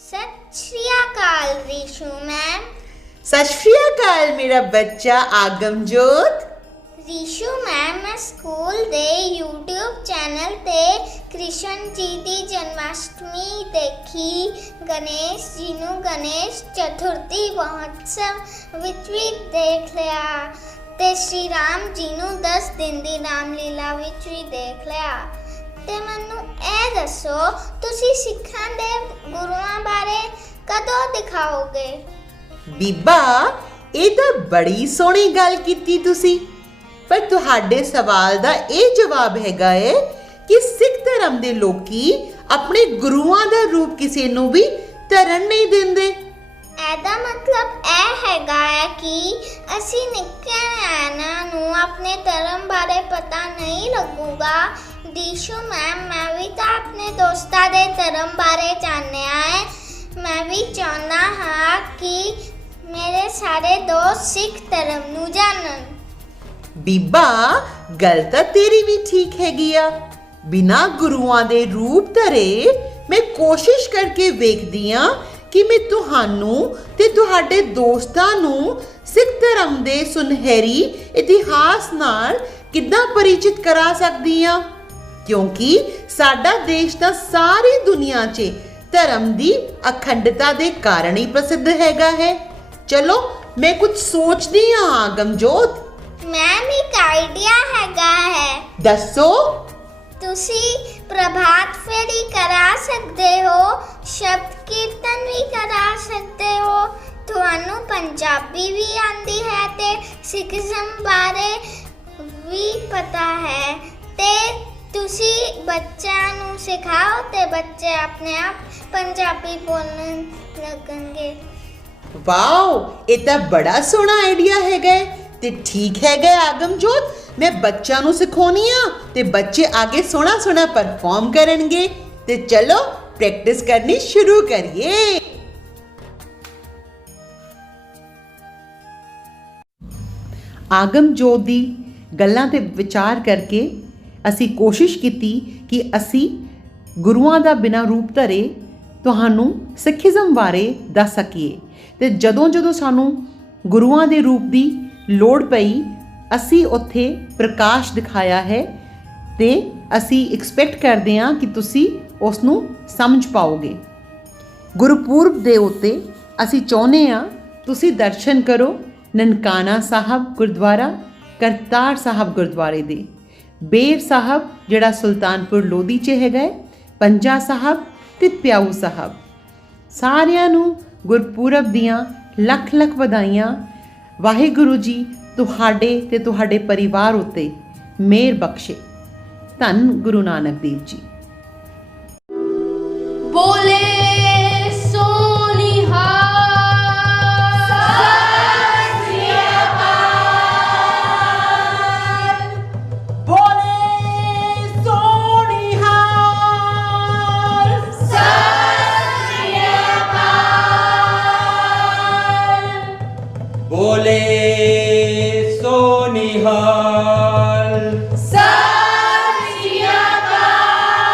सत श्री अकाल रीशु मैम। सत श्री अकाल मेरा बच्चा आगमजोत। रीशु मैम, मैं स्कूल दे YouTube चैनल ते कृष्ण जी दी जन्माष्टमी देखी। गणेश जी नू गणेश चतुर्थी महोत्सव विच भी देख लिया ते श्री राम जी नू 10 दिन दी रामलीला विच भी देख लिया। ते मैनू ए दसो, तुसी सिखां दे गुरुआं बारे कदों दिखाओगे? बीबा, ये तो बड़ी सोहनी गल कीती तुसी। पर तुहाडे सवाल दा ये जवाब हैगा है कि सिख धर्म दे लोकी अपने गुरुआं दा रूप किसी नू भी धरन नहीं देंदे। एदा मतलब ए हैगा है कि असी निक्के नैना नू अपने धर्म बारे पता नहीं लगूगा। रीशु मैम, मैं भी तो अपने दोस्तां दे धर्म बारे जानया है। मैं भी चाहना हाँ कि मेरे सारे दोस्त सिख धर्म नू जानन। बीबा, गल तां तेरी भी ठीक हैगी आ। बिना गुरुआं दे रूप धरे मैं कोशिश करके वेखदी आ कि मैं तुहानू ते तुहाडे दोस्तां नू सिख धर्म दे सुनहरी इतिहास नाल किद्दां परिचित करा सकदी आ, क्योंकि साडा देश तां सारी दुनिया 'च धर्म दी अखंडता दे कारण ही प्रसिद्ध हैगा है। चलो मैं कुछ सोचदी आ आगमजोत। मैम, एक आइडिया हैगा है। दसो। तुसी प्रभात फेरी करा सकते हो, शब्द कीर्तन भी करा सकते हो। तुहानू पंजाबी भी आंदी है ते सिखिज्म बारे भी पता है ते तुसी बच्चों नू सिखाओ ते बच्चे अपने आप पंजाबी बोलने लगेंगे। वाओ, ये तो बड़ा सोहना आइडिया हैगा ते ठीक हैगा आगमजोत। मैं बच्चों नू सिखाउणी आ ते बच्चे आगे सोहना सोहना परफॉर्म करनगे। ते चलो प्रैक्टिस करनी शुरू करिए। आगमजोत दी गल्लां ते विचार करके असी कोशिश कीती कि असी गुरुआं दा बिना रूप धरे तुहानू सिखिज्म बारे दस सकीए। ते जदों जदों सानू गुरुआं दे रूप दी लोड़ पई, असी उत्थे प्रकाश दिखाया है ते असी एक्सपैक्ट करते हैं कि तुसी उसनू समझ पाओगे। गुरपुरब दे उत्ते असी चाहुंदे आ तुसी दर्शन करो ननकाना साहब गुरुद्वारा, करतार साहब गुरुद्वारे दे, बेर साहब जिहड़ा सुल्तानपुर लोधी च हैगा, पंजा साहब ते प्याऊ साहब। सारियां नू गुरपुरब दियां लख लख वधाइयां। वाहिगुरु जी तुहाडे ते तुहाडे परिवार उत्ते मेहर बख्शे। धन गुरु नानक देव जी। बोले सोनिहाल। सत श्री अकाल।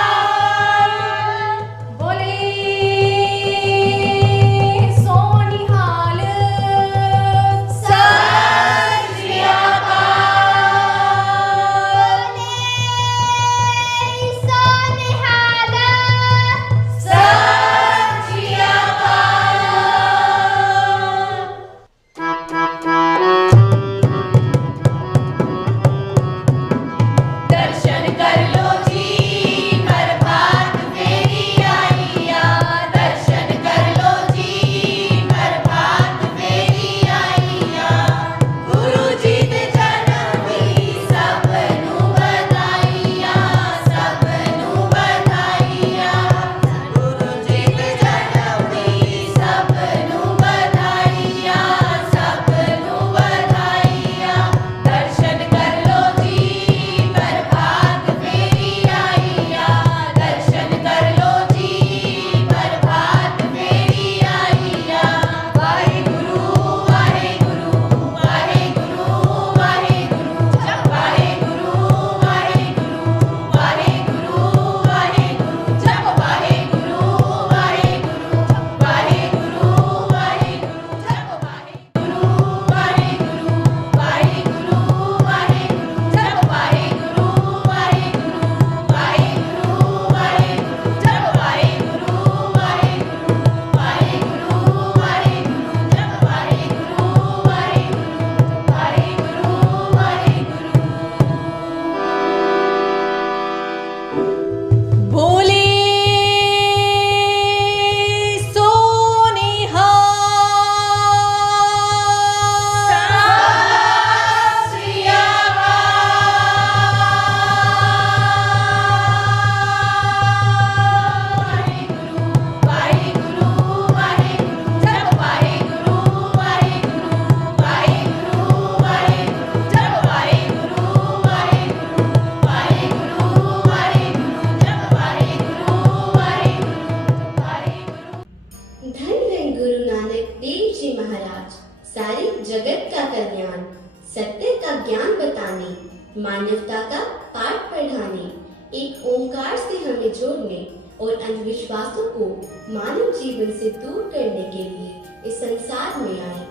सत्य का ज्ञान बताने, मानवता का पाठ पढ़ाने, एक ओंकार से हमें जोड़ने और अंधविश्वासों को मानव जीवन से दूर करने के लिए इस संसार में आए।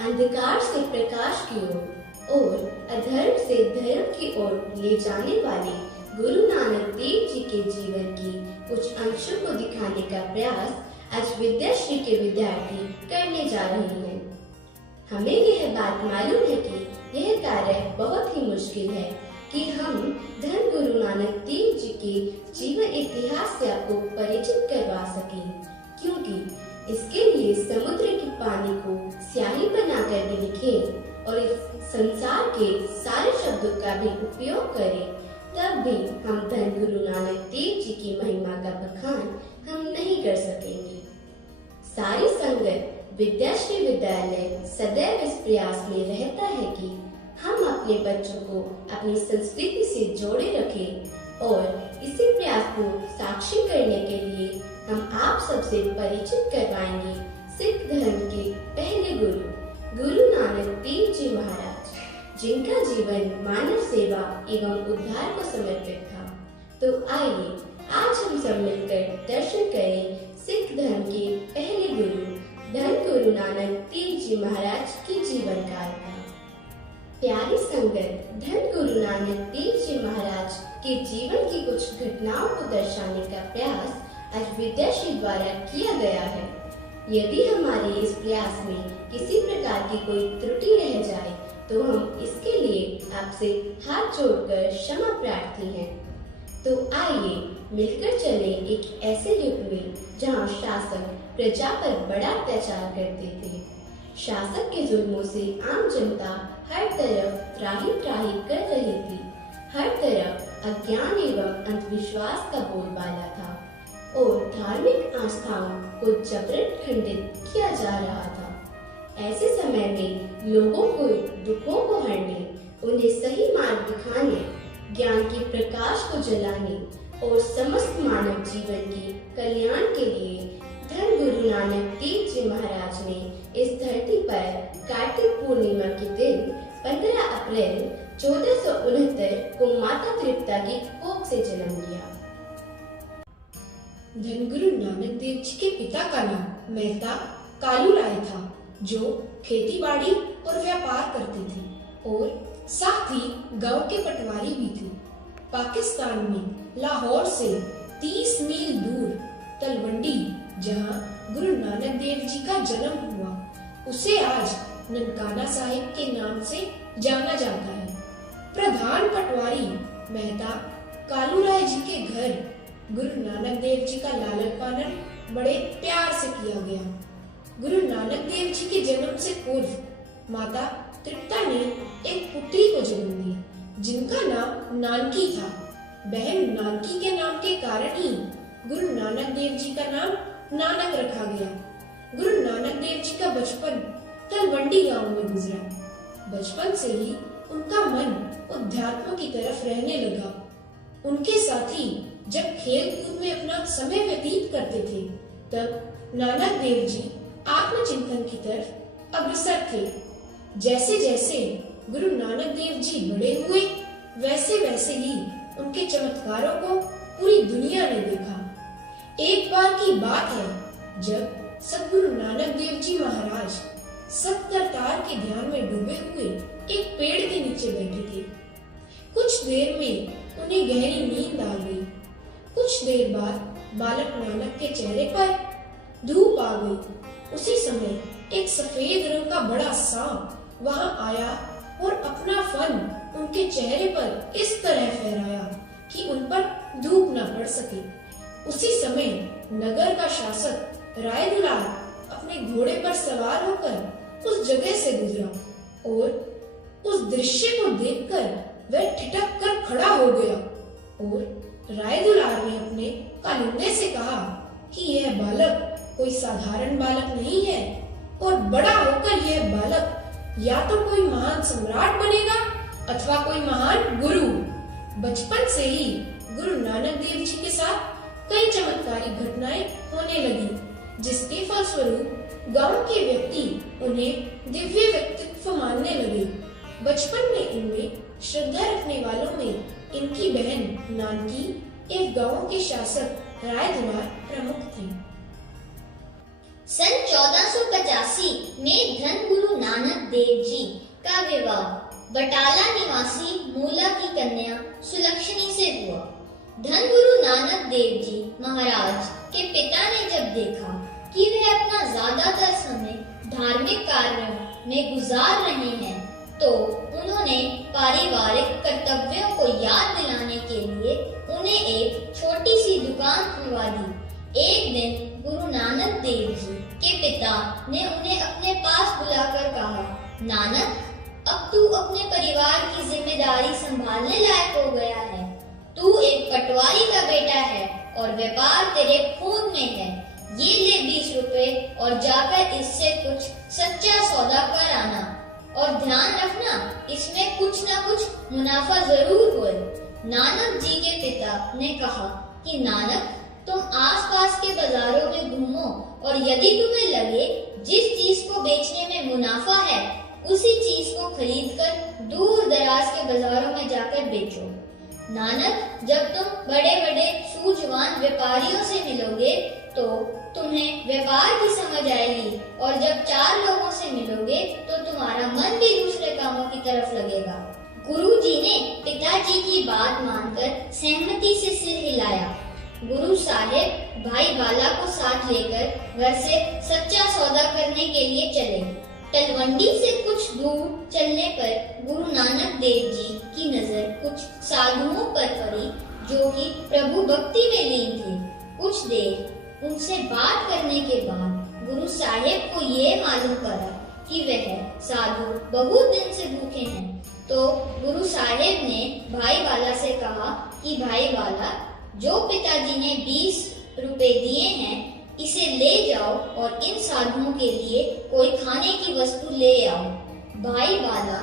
अंधकार से प्रकाश की ओर और अधर्म से धर्म की ओर ले जाने वाले गुरु नानक देव जी के जीवन की कुछ अंशों को दिखाने का प्रयास आज विद्याश्री के विद्यार्थी करने जा रहे हैं। हमें यह बात मालूम है कि यह कार्य बहुत ही मुश्किल है कि हम धन गुरु नानक देव जी के जीवन इतिहास से आपको परिचित करवा सकें, क्योंकि इसके लिए समुद्र के पानी को स्याही बनाकर भी लिखें और इस संसार के सारे शब्दों का भी उपयोग करें, तब भी हम धन गुरु नानक देव जी की महिमा का बखान हम नहीं कर सकेंगे। सारी संगत विद्याश्री विद्यालय सदैव इस प्रयास में रहता है कि हम अपने बच्चों को अपनी संस्कृति से जोड़े रखें और इसी प्रयास को साक्षी करने के लिए हम आप सबसे परिचित करवाएंगे सिख धर्म के पहले गुरु नानक देव जी महाराज, जिनका जीवन मानव सेवा एवं उद्धार को समर्पित था। तो आइए आज हम सब मिलकर दर्शन करें सिख धर्म के पहले धन गुरु नानक देव जी महाराज की जीवन काल का। प्यारी संगत, धन गुरु नानक देव जी महाराज के जीवन की कुछ घटनाओं को दर्शाने का प्रयास आज विद्याश्री द्वारा किया गया है। यदि हमारे इस प्रयास में किसी प्रकार की कोई त्रुटि रह जाए तो हम इसके लिए आपसे हाथ जोड़कर क्षमा प्रार्थी हैं। तो आइए मिलकर चले एक ऐसे युग में जहाँ शासक प्रजा पर बड़ा अत्याचार करते थे। शासक के जुल्मों से आम जनता हर तरफ त्राही त्राही कर रही थी। हर तरफ अज्ञान एवं अंधविश्वास का बोलबाला था और धार्मिक आस्थाओं को जबरन खंडित किया जा रहा था। ऐसे समय में लोगों को दुखों को हरने, उन्हें सही मार्ग दिखाने, ज्ञान के प्रकाश को जलाने और समस्त मानव जीवन के कल्याण के लिए धन गुरु नानक देव जी महाराज ने इस धरती पर कार्तिक पूर्णिमा के दिन 15 अप्रैल 1469 को माता तृप्ता की कोख से जन्म लिया। धन गुरु नानक देव जी के पिता का नाम मेहता कालू राय था, जो खेती बाड़ी और व्यापार करते थे और साथ ही गांव के पटवारी भी थे। पाकिस्तान में लाहौर से 30 मील दूर तलवंडी, जहां गुरु नानक देव जी का जन्म हुआ, उसे आज ननकाना साहिब के नाम से जाना जाता है। प्रधान पटवारी मेहता कालू राय जी के घर गुरु नानक देव जी का लालन पालन बड़े प्यार से किया गया। गुरु नानक देव जी के जन्म से पूर्व माता तृप्ता ने एक पुत्री को जन्म दिया, जिनका नाम नानकी था। बहन नानकी के नाम के कारण ही गुरु नानक देव जी का नाम नानक रखा गया। गुरु नानक देव जी का बचपन तलवंडी गांव में गुजरा। बचपन से ही उनका मन अध्यात्म की तरफ रहने लगा। उनके साथी जब खेल कूद में अपना समय व्यतीत करते थे, तब नानक देव जी आत्मचिंतन की तरफ अग्रसर थे। जैसे जैसे गुरु नानक देव जी बड़े हुए, वैसे वैसे ही उनके चमत्कारों को पूरी दुनिया ने देखा। एक बार की बात है, जब सद्गुरु नानक देव जी महाराज सप्ततार के ध्यान में डूबे हुए एक पेड़ के नीचे बैठे थे। कुछ देर में उन्हें गहरी नींद आ गई। कुछ देर बाद बालक नानक के चेहरे पर धूप आ गई। उसी समय एक सफेद रंग का बड़ा सांप वहां आया और अपना फन उनके चेहरे पर इस तरह फहराया कि उन पर धूप न पड़ सके। उसी समय नगर का शासक राय दुलार अपने घोड़े पर सवार होकर उस जगह से गुजरा और उस दृश्य को देखकर वह ठिठक कर खड़ा हो गया और राय दुलार ने अपने कालिंदे से कहा कि यह बालक कोई साधारण बालक नहीं है और बड़ा होकर यह बालक या तो कोई महान सम्राट बनेगा अथवा कोई महान गुरु। बचपन से ही गुरु नानक देव जी के साथ कई चमत्कारी घटनाएं होने लगी, जिसके फलस्वरूप गांव के व्यक्ति उन्हें दिव्य व्यक्तित्व मानने लगे। बचपन में इनमें श्रद्धा रखने वालों में इनकी बहन नानकी एवं गांव के शासक राय दुलार प्रमुख थे। सन 1485 में धन गुरु नानक देव जी का विवाह बटाला निवासी मूला की कन्या सुलक्षणी से हुआ। धन गुरु नानक देव जी महाराज के पिता ने जब देखा कि वे अपना ज्यादातर समय धार्मिक कार्यों में गुजार रहे हैं, तो उन्होंने पारिवारिक कर्तव्यों को याद दिलाने के लिए उन्हें एक छोटी सी दुकान खुलवा दी। एक दिन गुरु नानक देव जी के पिता ने उन्हें अपने पास बुलाकर कहा, नानक, अब तू अपने परिवार की जिम्मेदारी संभालने लायक हो गया है। तू एक पटवारी का बेटा है और व्यापार तेरे खून में है। ये ले 20 रुपए और जाकर इससे कुछ सच्चा सौदा कर आना, और ध्यान रखना इसमें कुछ ना कुछ मुनाफा जरूर होए। नानक जी के पिता ने कहा कि नानक, तुम आसपास के बाजारों में घूमो और यदि तुम्हें लगे जिस चीज को बेचने में मुनाफा है, उसी चीज को खरीदकर दूर दराज के बाजारों में जाकर बेचो। नानक, जब तुम बड़े बड़े सूझवान व्यापारियों से मिलोगे तो तुम्हें व्यापार की समझ आएगी, और जब 4 लोगों से मिलोगे तो तुम्हारा मन भी दूसरे कामों की तरफ लगेगा। गुरुजी ने पिताजी की बात मानकर सहमति से सिर हिलाया। गुरु साहेब भाई बाला को साथ लेकर घर से सच्चा सौदा करने के लिए चले। तलवंडी से कुछ दूर चलने पर गुरु नानक देव जी की नजर कुछ साधुओं पर पड़ी जो कि प्रभु भक्ति में लीन थे। कुछ देर उनसे बात करने के बाद गुरु साहेब को ये मालूम पड़ा कि वह साधु बहुत दिन से भूखे हैं। तो गुरु साहेब ने भाई वाला से कहा कि भाई वाला, जो पिताजी ने 20 रुपए दिए हैं, इसे ले जाओ और इन साधुओं के लिए कोई खाने की वस्तु ले आओ। भाई वाला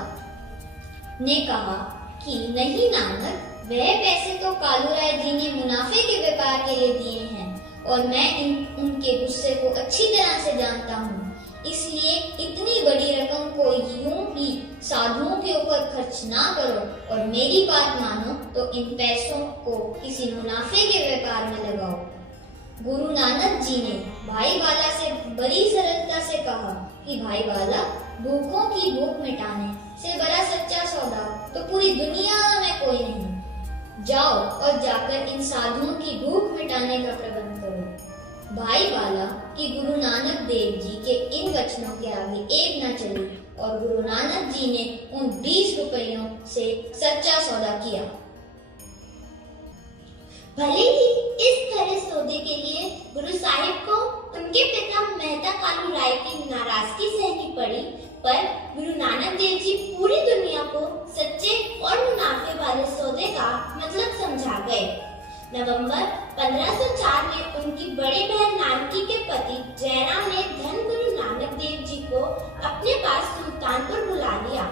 ने कहा कि नहीं नानक, वह पैसे तो कालूराय जी ने मुनाफे के व्यापार के लिए दिए हैं और मैं उनके गुस्से को अच्छी तरह से जानता हूँ, इसलिए इतनी बड़ी रकम को यूं ही साधुओं के ऊपर खर्च ना करो और मेरी बात मानो तो इन पैसों को किसी मुनाफे के व्यापार में लगाओ। गुरु नानक जी ने भाई वाला से बड़ी सरलता से कहा कि भाई वाला, भूखों की भूख मिटाने से बड़ा सच्चा सौदा तो पूरी दुनिया में कोई नहीं। जाओ और जाकर इन साधुओं की भूख मिटाने का प्रबंध करो। भाई वाला कि गुरु नानक देव जी के इन वचनों के आगे एक न चली और गुरु नानक जी ने उन 20 रुपयों से सच्चा सौदा किया। भले ही इस तरह सौदे के लिए गुरु साहिब को उनके पिता मेहता कालू राय की नाराजगी सहनी पड़ी, पर गुरु नानक देव जी पूरी दुनिया को सच्चे और मुनाफे वाले सौदे का मतलब समझा गए। नवंबर 1504 में उनकी बड़ी बहन नानकी के पति जयराम ने धन गुरु नानक देव जी को अपने पास सुल्तानपुर बुला लिया।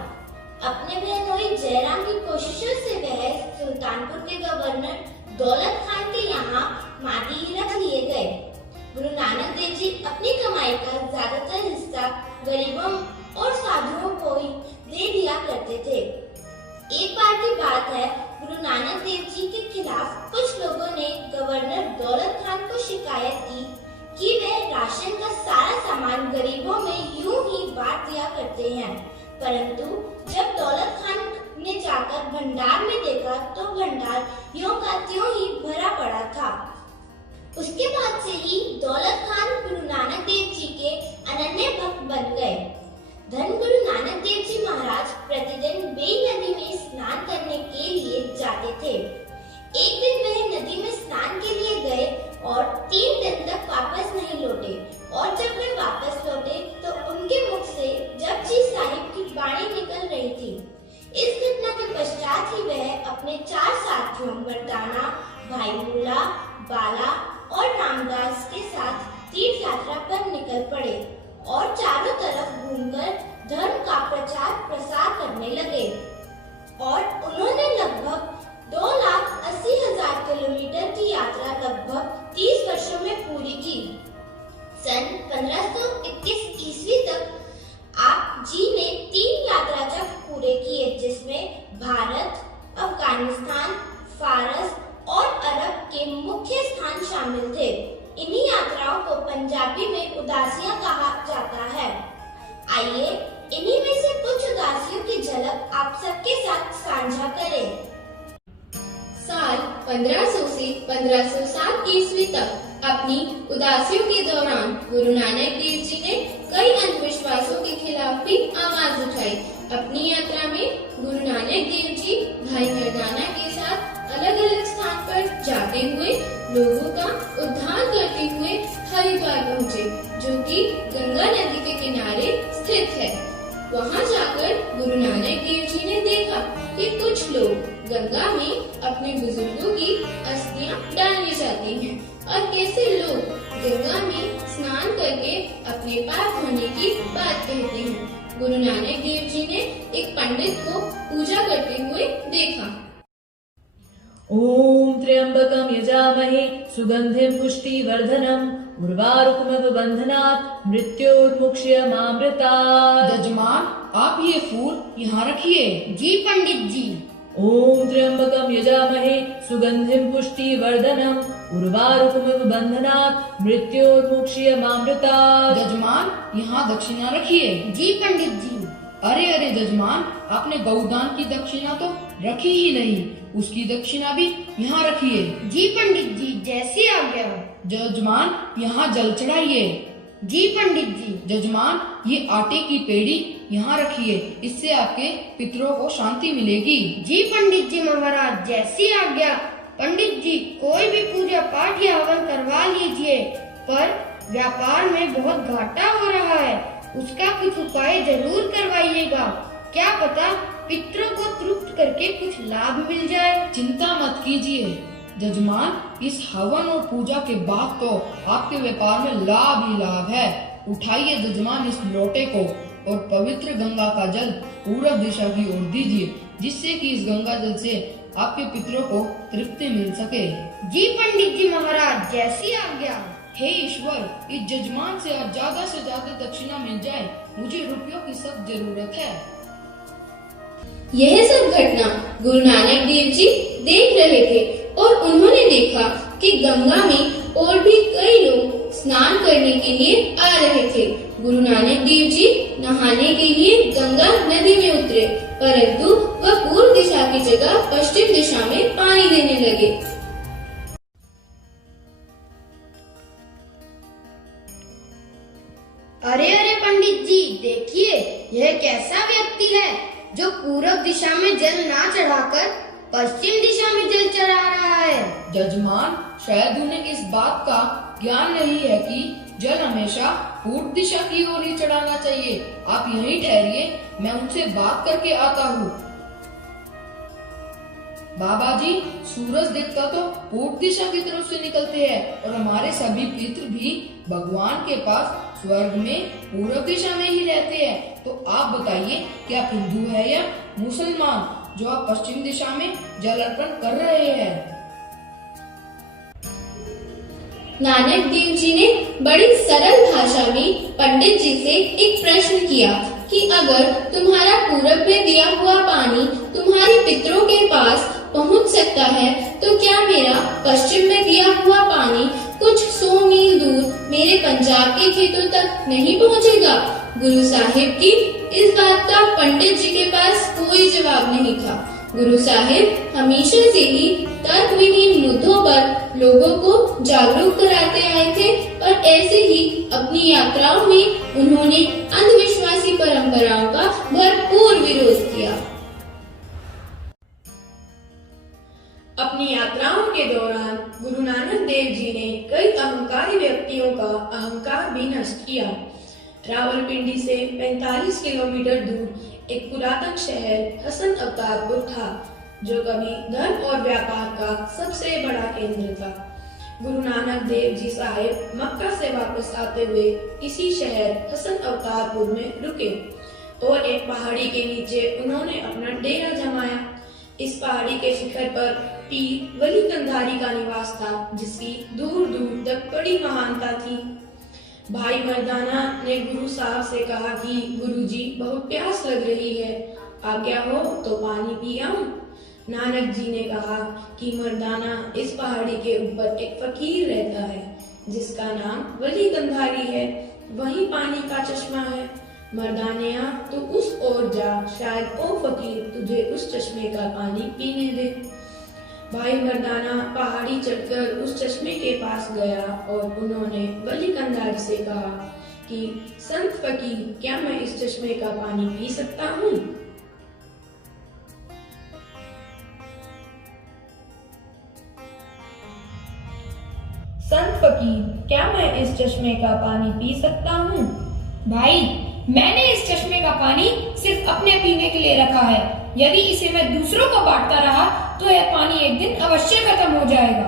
अपने बहनोई जयराम की कोशिशों से वह सुल्तानपुर के गवर्नर दौलत खान के यहाँ मादी रख लिए गए। गुरु नानक देव जी अपनी कमाई का ज्यादातर हिस्सा गरीबों और साधुओं को ही दे दिया करते थे। एक बार की बात है, गुरु नानक देव जी के खिलाफ कुछ लोगों ने गवर्नर दौलत खान को शिकायत की कि वह राशन का सारा सामान गरीबों में यूं ही बांट दिया करते हैं, परंतु जब दौलत खान ने जाकर भंडार में देखा तो भंडार यों का त्यों ही भरा पड़ा था। उसके बाद से ही दौलत खान गुरु नानक देव जी के अनन्य भक्त बन गए। धन गुरु नानक देव जी महाराज प्रतिदिन बेई नदी में स्नान करने के लिए जाते थे। एक दिन वह नदी में स्नान के लिए गए और 3 दिन तक वापस नहीं लौटे, और जब वे वापस लौटे तो उनके मुख से जपजी साहिब की वाणी निकल रही थी। इस घटना के पश्चात ही वह अपने 4 साथियों बरदाना, भाई मूला, बाला और रामदास के साथ तीर्थ यात्रा पर निकल पड़े और चारों तरफ घूमकर धर्म का प्रचार प्रसार करने लगे, और उन्होंने लगभग 2,80,000 किलोमीटर की यात्रा लगभग 30 वर्षों में पूरी की। सन 1521 ईस्वी तक आप जी ने 3 यात्रा जब पूरे किए शामिल थे। इन्हीं यात्राओं को पंजाबी में उदासियां कहा जाता है। आइए इन्हीं में से कुछ उदासियों की झलक आप सबके साथ साझा करें। साल 1500 से 1507 ईस्वी तक अपनी उदासियों के दौरान गुरु नानक देव जी ने कई अंधविश्वासों के खिलाफ भी आवाज उठाई। अपनी यात्रा में गुरु नानक देव जी भाई मर्दाना के साथ अलग अलग स्थान पर जाते हुए लोगों का उद्धार करते हुए हरिद्वार पहुँचे, जो कि गंगा नदी के किनारे स्थित है। वहाँ जाकर गुरु नानक देव जी ने देखा कि कुछ लोग गंगा में अपने बुजुर्गों की अस्थियां डालने जाते हैं और कैसे लोग गंगा में स्नान करके अपने पाप धोने की बात कहते हैं। गुरु नानक देव जी ने एक पंडित को पूजा करते हुए देखा। ओम त्र्यंबकम यजामहे सुगंधिं पुष्टिवर्धनम् उर्वारुकमिव बंधनात् मृत्योर्मुक्ष्यमामृतात्। जजमान, आप ये फूल यहाँ रखिए। जी पंडित जी। ओम त्र्यंबकम यजामहे सुगंधिं पुष्टिवर्धनम् उर्वारुकमिव बंधनात् मृत्योर्मुक्ष्यमामृतात्। जजमान, यहाँ दक्षिणा रखिए। जी पंडित जी। अरे जजमान, आपने गौदान की दक्षिणा तो रखी ही नहीं, उसकी दक्षिणा भी यहाँ रखिए। जी पंडित जी, जैसी आज्ञा। जजमान, यहाँ जल चढ़ाइए। जी पंडित जी। जजमान, ये आटे की पेड़ी यहाँ रखिए, इससे आपके पितरों को शांति मिलेगी। जी पंडित जी महाराज, जैसी आज्ञा। पंडित जी, कोई भी पूजा पाठ या हवन करवा लीजिए, पर व्यापार में बहुत घाटा हो रहा है, उसका कुछ उपाय जरूर करवाइएगा। क्या पता पितरों को तृप्त करके कुछ लाभ मिल जाए। चिंता मत कीजिए जजमान, इस हवन और पूजा के बाद तो आपके व्यापार में लाभ ही लाभ है। उठाइए जजमान इस लोटे को और पवित्र गंगा का जल पूरब दिशा की ओर दीजिए, जिससे कि इस गंगा जल से आपके पितरों को तृप्ति मिल सके। जी पंडित जी महाराज, जैसी आज्ञा। हे ईश्वर, इस जजमान से आज ज्यादा से ज्यादा दक्षिणा मिल जाए, मुझे रुपयों की सख्त जरूरत है। यह सब घटना गुरु नानक देव जी देख रहे थे और उन्होंने देखा कि गंगा में और भी कई लोग स्नान करने के लिए आ रहे थे। गुरु नानक देव जी नहाने के लिए गंगा नदी में उतरे, परंतु वह पूर्व दिशा की जगह पश्चिम दिशा में पानी देने लगे। अरे पंडित जी, देखिए यह कैसा व्यक्ति है जो पूरब दिशा में जल ना चढ़ाकर पश्चिम दिशा में जल चढ़ा रहा है। जजमान, शायद उन्हें इस बात का ज्ञान नहीं है कि जल हमेशा पूर्व दिशा की ओर ही चढ़ाना चाहिए। आप यहीं ठहरिए, मैं उनसे बात करके आता हूँ। बाबा जी, सूरज दिखता तो पूर्व दिशा की तरफ से निकलते हैं और हमारे सभी पितृ भी भगवान के पास स्वर्ग में पूर्व दिशा में ही रहते हैं। तो आप बताइए, क्या हिंदू है या मुसलमान जो आप पश्चिम दिशा में जल अर्पण कर रहे हैं? नानक देव जी ने बड़ी सरल भाषा में पंडित जी से एक प्रश्न किया कि अगर तुम्हारा पूरब में दिया हुआ पानी तुम्हारे पितरों के पास पहुंच सकता है, तो क्या मेरा पश्चिम में दिया हुआ पानी कुछ 100 मील दूर मेरे पंजाब के खेतों तक नहीं पहुंचेगा? गुरु साहिब की इस बात का पंडित जी के पास कोई जवाब नहीं था। गुरु साहिब हमेशा से ही तर्कविहीन मुद्दों पर लोगों को जागरूक कराते आए थे और ऐसे ही अपनी यात्राओं में उन्होंने अंधविश्वासी परंपराओं का भरपूर विरोध किया। अपनी यात्राओं के दौरान गुरु नानक देव जी ने कई अहंकारी व्यक्तियों का अहंकार भी नष्ट किया। रावलपिंडी से 45 किलोमीटर दूर एक पुरातन शहर हसन अवतारपुर था, जो कभी धन और व्यापार का सबसे बड़ा केंद्र था। गुरु नानक देव जी साहिब मक्का से वापस आते हुए इसी शहर हसन अवतारपुर में रुके और एक पहाड़ी के नीचे उन्होंने अपना डेरा जमाया। इस पहाड़ी के शिखर पर पीर वली कंधारी का निवास था, जिसकी दूर दूर तक बड़ी महानता थी। भाई मर्दाना ने गुरु साहब से कहा कि गुरुजी, बहुत प्यास लग रही है, आज्ञा हो तो पानी पी आऊं। नानक जी ने कहा कि मर्दाना इस पहाड़ी के ऊपर एक फकीर रहता है जिसका नाम वली कंधारी है, वहीं पानी का चश्मा है। मर्दानिया तू उस ओर जा, शायद ओ फकीर तुझे उस चश्मे का पानी पीने दे। भाई मर्दाना पहाड़ी चढ़कर उस चश्मे के पास गया और उन्होंने वली कंधारी से कहा कि संत फकीर, क्या मैं इस चश्मे का पानी पी सकता हूँ? संत फकीर, क्या मैं इस चश्मे का पानी पी सकता हूँ? भाई, मैंने इस चश्मे का पानी सिर्फ अपने पीने के लिए रखा है। यदि इसे मैं दूसरों को बांटता रहा तो यह पानी एक दिन अवश्य खत्म हो जाएगा।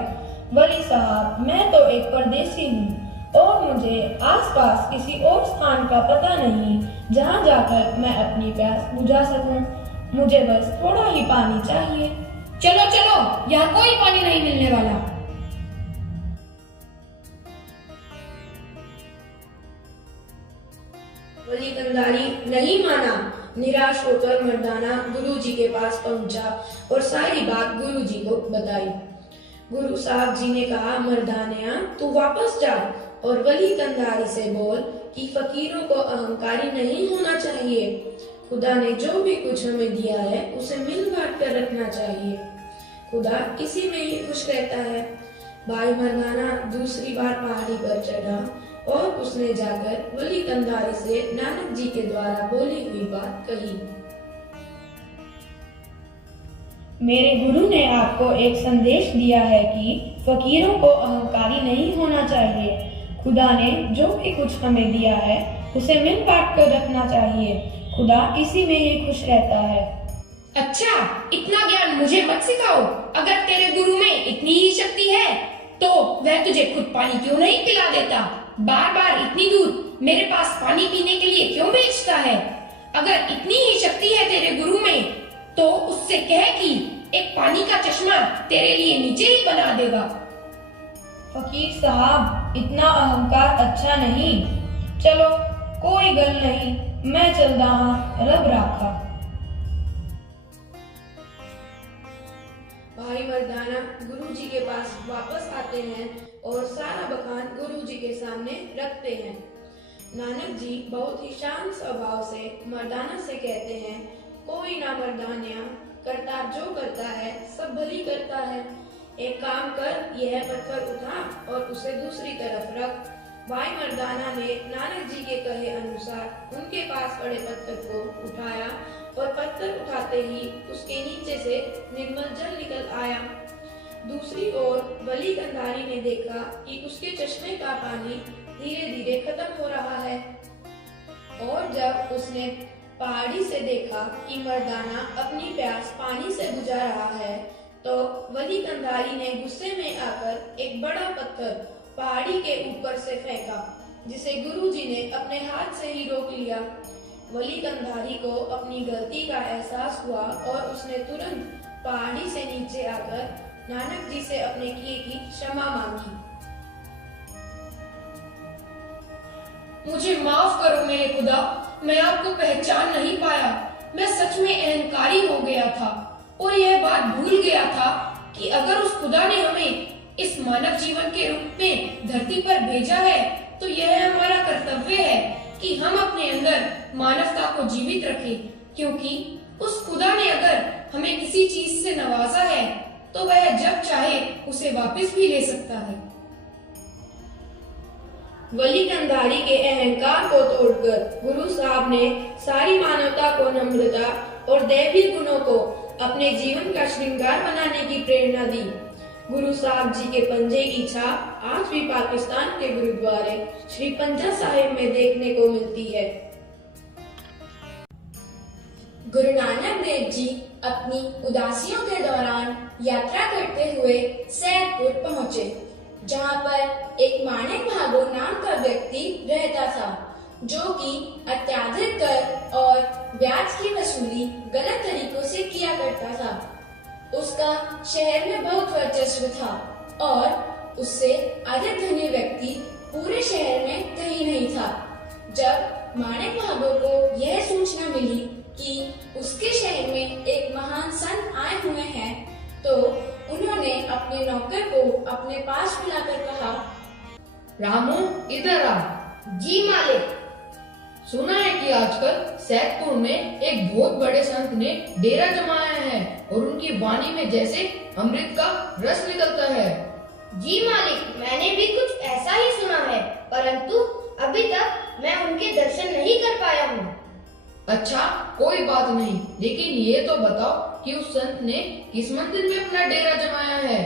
वली साहब, मैं तो एक परदेसी हूँ और मुझे आसपास किसी और स्थान का पता नहीं जहाँ जाकर मैं अपनी प्यास बुझा सकूं। मुझे बस थोड़ा ही पानी चाहिए। चलो चलो, यहाँ कोई पानी नहीं मिलने वाला। वली कंधारी नहीं माना। निराश होकर मर्दाना गुरुजी के पास पहुंचा और सारी बात गुरुजी को बताई। गुरु साहब जी ने कहा, मर्दानिया तू वापस जा और वली कंधारी से बोल कि फकीरों को अहंकारी नहीं होना चाहिए। खुदा ने जो भी कुछ हमें दिया है उसे मिल बांट कर रखना चाहिए। खुदा किसी में ही खुश रहता है। भाई मर्दाना दूसरी बार पहाड़ी पर चढ़ा और उसने जाकर वली कंधारी से नानक जी के द्वारा बोली हुई बात कही। मेरे गुरु ने आपको एक संदेश दिया है कि फकीरों को अहंकारी नहीं होना चाहिए। खुदा ने जो भी कुछ हमें दिया है उसे मिल बांट कर रखना चाहिए। खुदा इसी में ही खुश रहता है। अच्छा, इतना ज्ञान मुझे मत सिखाओ। अगर तेरे गुरु में इतनी ही शक्ति है तो वह तुझे खुद पानी क्यों नहीं पिला देता? बार बार इतनी दूर मेरे पास पानी पीने के लिए क्यों भेजता है? अगर इतनी ही शक्ति है तेरे गुरु में तो उससे कह कि एक पानी का चश्मा तेरे लिए नीचे ही बना देगा। फकीर साहब, इतना अहंकार अच्छा नहीं। चलो कोई गल नहीं, मैं चलता हाँ, रब राखा। भाई मर्दाना गुरुजी के पास वापस आते हैं और सारा बखान गुरुजी के सामने रखते हैं। नानक जी बहुत ही शांत स्वभाव से मर्दाना से कहते हैं, कोई ना मर्दानिया, करता जो करता है सब भली करता है। एक काम कर, यह पत्थर उठा और उसे दूसरी तरफ रख। भाई मर्दाना ने नानक जी के कहे अनुसार उनके पास पड़े पत्थर को उठाया और पत्थर उठाते ही उसके नीचे से निर्मल जल निकल आया। दूसरी ओर वली कंधारी ने देखा कि उसके चश्मे का पानी धीरे धीरे खत्म हो रहा है और जब उसने पहाड़ी से देखा कि मर्दाना अपनी प्यास पानी से बुझा रहा है तो वली कंधारी ने गुस्से में आकर एक बड़ा पत्थर पहाड़ी के ऊपर से फेंका, जिसे गुरुजी ने अपने हाथ से ही रोक लिया। वली कंधारी को अपनी गलती का एहसास हुआ और उसने तुरंत पहाड़ी से नीचे आकर नानक जी से अपने किए की क्षमा मांगी। मुझे माफ करो मेरे खुदा, मैं आपको पहचान नहीं पाया। मैं सच में अहंकारी हो गया था और यह बात भूल गया था कि अगर उस खुदा ने हमें इस मानव जीवन के रूप में धरती पर भेजा है तो यह हमारा कर्तव्य है कि हम अपने अंदर मानवता को जीवित रखें, क्योंकि उस खुदा ने अगर हमें किसी चीज से नवाजा है तो वह जब चाहे उसे वापस भी ले सकता है। वली कंधारी के अहंकार को तोड़कर गुरु साहब ने सारी मानवता को नम्रता और दैवी गुणों को अपने जीवन का श्रृंगार बनाने की प्रेरणा दी। गुरु साहब जी के पंजे की छाप आज भी पाकिस्तान के गुरुद्वारे श्री पंजा साहिब में देखने को मिलती है। गुरु नानक देव जी अपनी उदासियों के दौरान यात्रा करते हुए सैदपुर पहुँचे, जहाँ पर एक माणिक भागो नाम का व्यक्ति रहता था, जो कि अत्याधिक कर और ब्याज की वसूली गलत तरीकों से किया करता था। उसका शहर में बहुत वर्चस्व था और उससे अधिक धनी व्यक्ति पूरे शहर में कहीं नहीं था। जब माणिक भागो को यह सूचना मिली कि उसके शहर में एक महान संत आए हुए हैं, तो उन्होंने अपने नौकर को अपने पास बुलाकर कहा, रामू इधर आ। जी मालिक। सुना है कि आजकल सैदपुर में एक बहुत बड़े संत ने डेरा जमाया है और उनकी वाणी में जैसे अमृत का रस निकलता है। जी मालिक, मैंने भी कुछ ऐसा ही सुना है, परंतु अभी तक मैं उनके दर्शन नहीं कर पाया हूँ। अच्छा, कोई बात नहीं, लेकिन ये तो बताओ कि उस संत ने किस मंदिर में अपना डेरा जमाया है?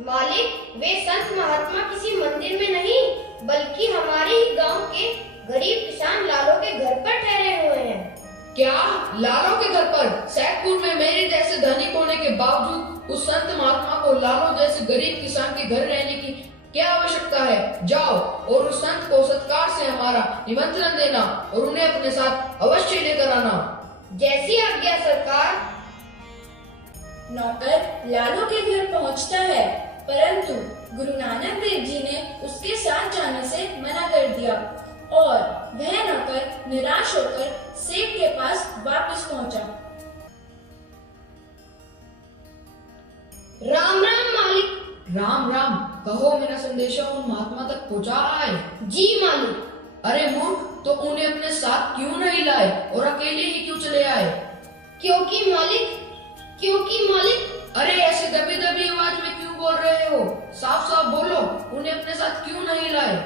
मालिक, वे संत महात्मा किसी मंदिर में नहीं, बल्कि हमारे ही गांव के गरीब किसान लालो के घर पर ठहरे हुए हैं। क्या लालो के घर पर? सैदपुर में मेरे जैसे धनिक होने के बावजूद उस संत महात्मा को लालो जैसे गरीब किसान के घर रहने की क्या आवश्यकता है? जाओ और उस संत को सत्कार से हमारा निमंत्रण देना और उन्हें अपने साथ अवश्य लेकर आना। जैसी आज्ञा सरकार। नौकर लालो के घर पहुंचता है, परंतु गुरु नानक देव जी ने उसके साथ जाने से मना कर दिया और वह नौकर निराश होकर सेठ के पास वापस पहुंचा। राम राम मालिक। राम राम, कहो मेरा संदेशा उन महात्मा तक पहुंचा है? जी मालिक। अरे मूर्ख, तो उन्हें अपने साथ क्यों नहीं लाए और अकेले ही क्यों चले आए? क्योंकि मालिक। अरे ऐसे दबी दबी आवाज में क्यों बोल रहे हो? साफ साफ बोलो, उन्हें अपने साथ क्यों नहीं लाए?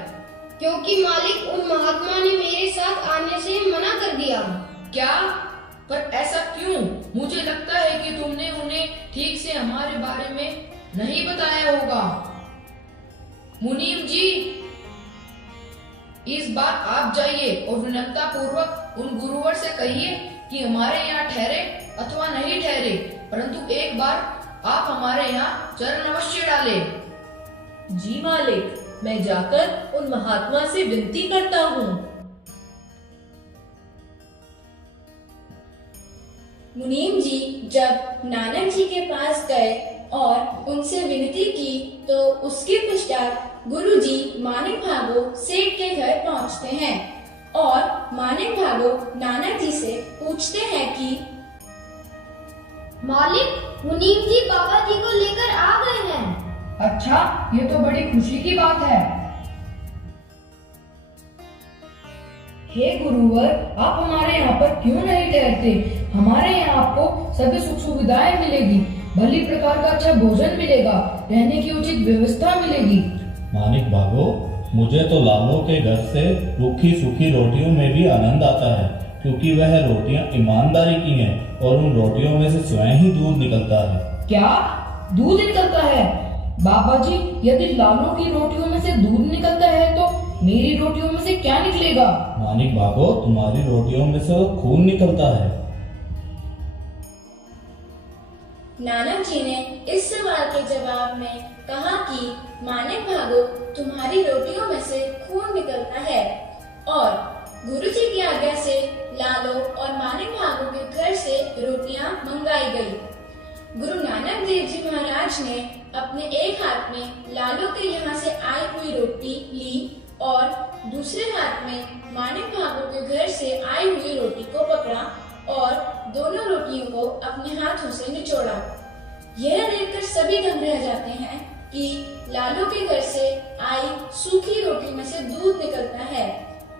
क्योंकि मालिक, उन महात्मा ने मेरे साथ आने से मना कर दिया। क्या? पर ऐसा क्यों? मुझे लगता है कि तुमने उन्हें ठीक से हमारे बारे में नहीं बताया होगा। मुनीम जी, इस बार आप जाइए और विनम्रता पूर्वक उन गुरुवर से कहिए कि हमारे यहाँ ठहरे अथवा नहीं ठहरे, परंतु एक बार आप हमारे यहाँ चरण अवश्य डाले। जी मालिक, मैं जाकर उन महात्मा से विनती करता हूँ। मुनीम जी जब नानक जी के पास गए और उनसे विनती की, तो उसके पश्चात गुरु जी मानिक भागो सेठ के घर पहुँचते हैं और मानिक भागो नानक जी से पूछते हैं कि मालिक, मुनीम जी बाबा जी को लेकर आ गए हैं। अच्छा, ये तो बड़ी खुशी की बात है। हे गुरुवर, आप हमारे यहाँ पर क्यों नहीं ठहरते? हमारे यहाँ आपको सभी सुख सुविधाएं मिलेगी, भली प्रकार का अच्छा भोजन मिलेगा, रहने की उचित व्यवस्था मिलेगी। मानिक भागो, मुझे तो लालो के घर से रूखी सूखी रोटियों में भी आनंद आता है, क्योंकि वह रोटियां ईमानदारी की हैं और उन रोटियों में से स्वयं ही दूध निकलता है। क्या दूध निकलता है? बाबा जी, यदि लालो की रोटियों में से दूध निकलता है तो मेरी रोटियों में से क्या निकलेगा? मानिक भागो, तुम्हारी रोटियों में से खून निकलता है। नानक जी ने इस सवाल के जवाब में कहा कि मानिक भागो, तुम्हारी रोटियों में से खून निकलता है, और गुरु जी की आज्ञा से लालो और मानिक भागो के घर से रोटियां मंगाई गई। गुरु नानक देव जी महाराज ने अपने एक हाथ में लालो के यहाँ से आई हुई रोटी ली और दूसरे हाथ में मानिक भागो के घर से आई हुई रोटी को पकड़ा और दोनों रोटियों को अपने हाथों से निचोड़ा। यह देखकर सभी दंग रह जाते हैं कि लालो के घर से आई सूखी रोटी में से दूध निकलता है,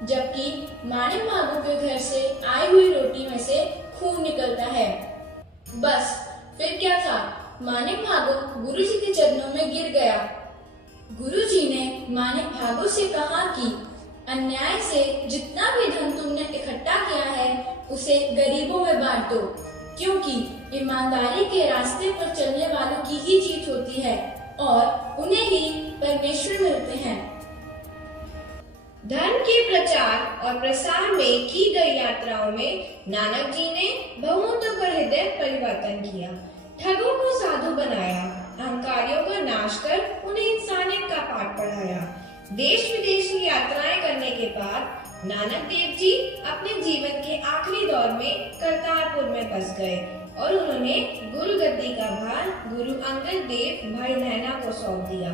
जबकि मानिक भागो के घर से आई हुई रोटी में से खून निकलता है। बस फिर क्या था, मानिक भागो गुरु जी के चरणों में गिर गया। गुरु जी ने मानिक भागो से कहा कि अन्याय से जितना भी धन तुमने इकट्ठा किया है उसे गरीबों में बांट दो, क्योंकि ईमानदारी के रास्ते पर चलने वालों की ही जीत होती है और उन्हें ही परमेश्वर मिलते हैं। धर्म के प्रचार और प्रसार में की गई यात्राओं में नानक जी ने बहुतों का हृदय परिवर्तन किया, ठगों को साधु बनाया, अहंकारियों का नाश कर उन्हें इंसानियत का पाठ पढ़ाया। देश विदेश की यात्राएं करने के बाद नानक देव जी अपने जीवन के आखिरी दौर में करतारपुर में बस गए और उन्होंने गुरु गद्दी का भार गुरु अंगद देव भाई नैना को सौंप दिया।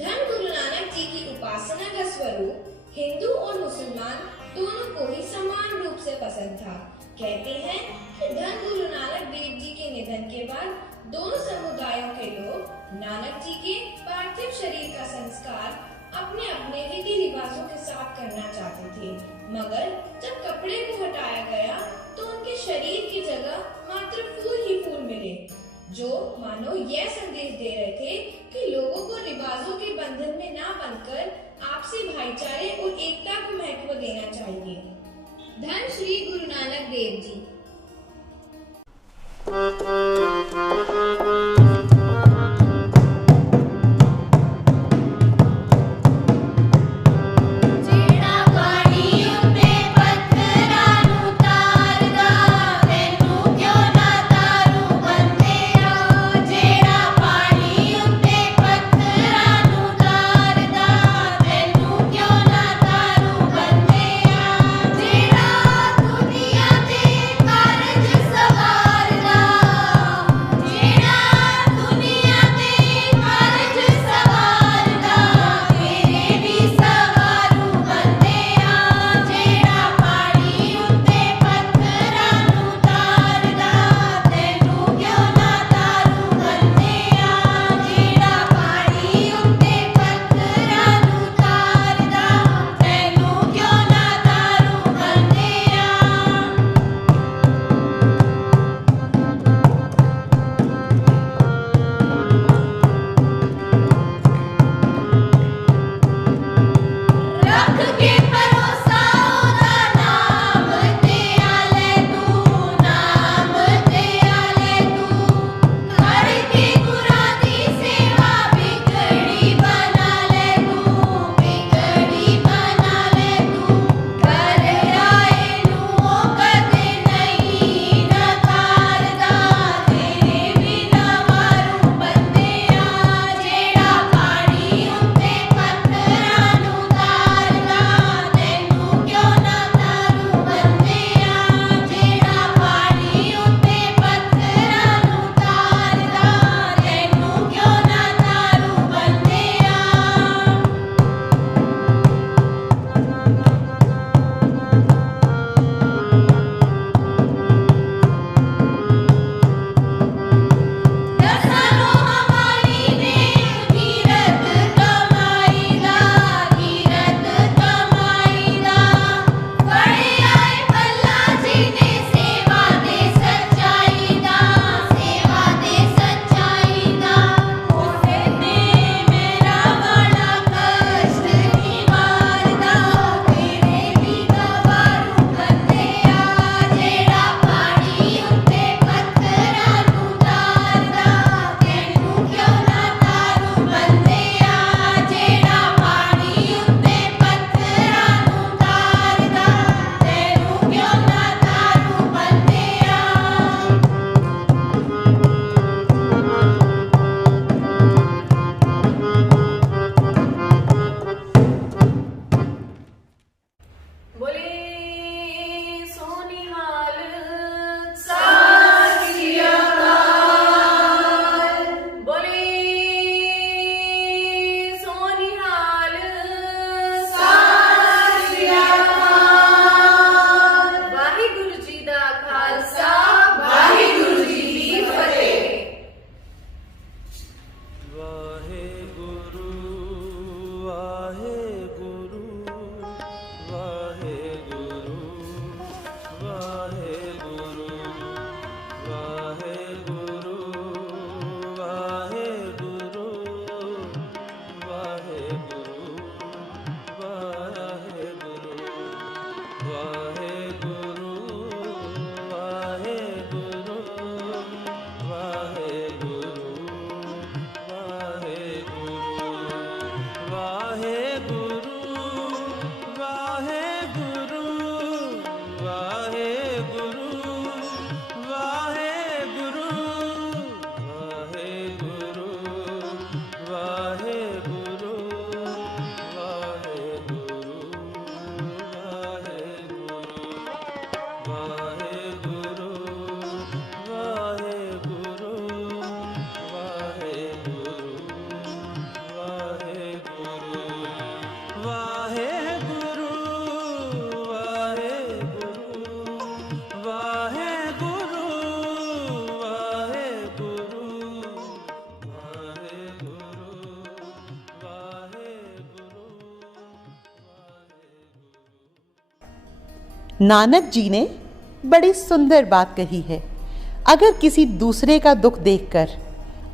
धन गुरु नानक जी की उपासना का स्वरूप हिंदू और मुसलमान दोनों को ही समान रूप से पसंद था। कहते हैं कि धन गुरु नानक देव जी के निधन के बाद दोनों समुदायों के लोग नानक जी के पार्थिव शरीर का संस्कार अपने अपने रीति रिवाजों के साथ करना चाहते थे, मगर जब कपड़े को हटाया गया तो उनके शरीर की जगह मात्र फूल ही फूल मिले, जो मानो यह संदेश दे रहे थे कि लोगों को रिवाजों के बंधन में ना बंधकर आपसी भाईचारे और एकता को महत्व देना चाहिए। धन श्री गुरु नानक देव जी। दुनिया दे कारज सवारदा, जेड़ा नानक जी ने बड़ी सुंदर बात कही है, अगर किसी दूसरे का दुख देखकर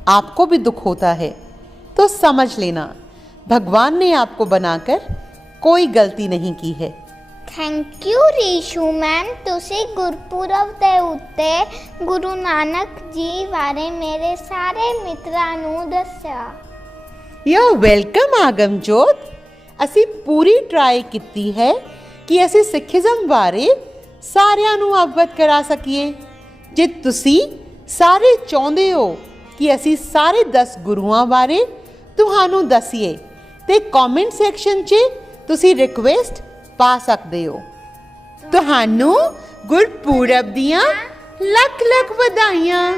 आपको भी दुख होता है तो समझ लेना भगवान ने आपको बनाकर कोई गलती नहीं की है। ਥੈਂਕ ਯੂ ਰੀਸ਼ੂ ਮੈਮ, ਤੁਸੀਂ ਗੁਰਪੁਰਬ ਦੇ ਉੱਤੇ ਗੁਰੂ ਨਾਨਕ ਜੀ ਬਾਰੇ ਮੇਰੇ ਸਾਰੇ ਮਿੱਤਰਾਂ ਨੂੰ ਦੱਸਿਆ। You welcome Agamjot. ਅਸੀਂ ਪੂਰੀ ਟਰਾਈ ਕੀਤੀ ਹੈ ਕਿ ਅਸੀਂ ਸਿੱਖੀਜ਼ਮ ਬਾਰੇ ਸਾਰਿਆਂ ਨੂੰ ਅਵਗਤ ਕਰਾ ਸਕੀਏ। ਜੇ ਤੁਸੀਂ ਸਾਰੇ ਚਾਹੁੰਦੇ ਹੋ ਕਿ ਅਸੀਂ ਸਾਰੇ 10 ਗੁਰੂਆਂ ਬਾਰੇ ਤੁਹਾਨੂੰ ਦੱਸੀਏ ਤੇ ਕਮੈਂਟ ਸੈਕਸ਼ਨ 'ਚ ਤੁਸੀਂ ਰਿਕੁਐਸਟ ਪਾ ਸਕਦੇ ਹੋ। ਤੁਹਾਨੂੰ ਗੁਰਪੁਰਬ ਦੀਆਂ ਲੱਖ ਲੱਖ ਵਧਾਈਆਂ।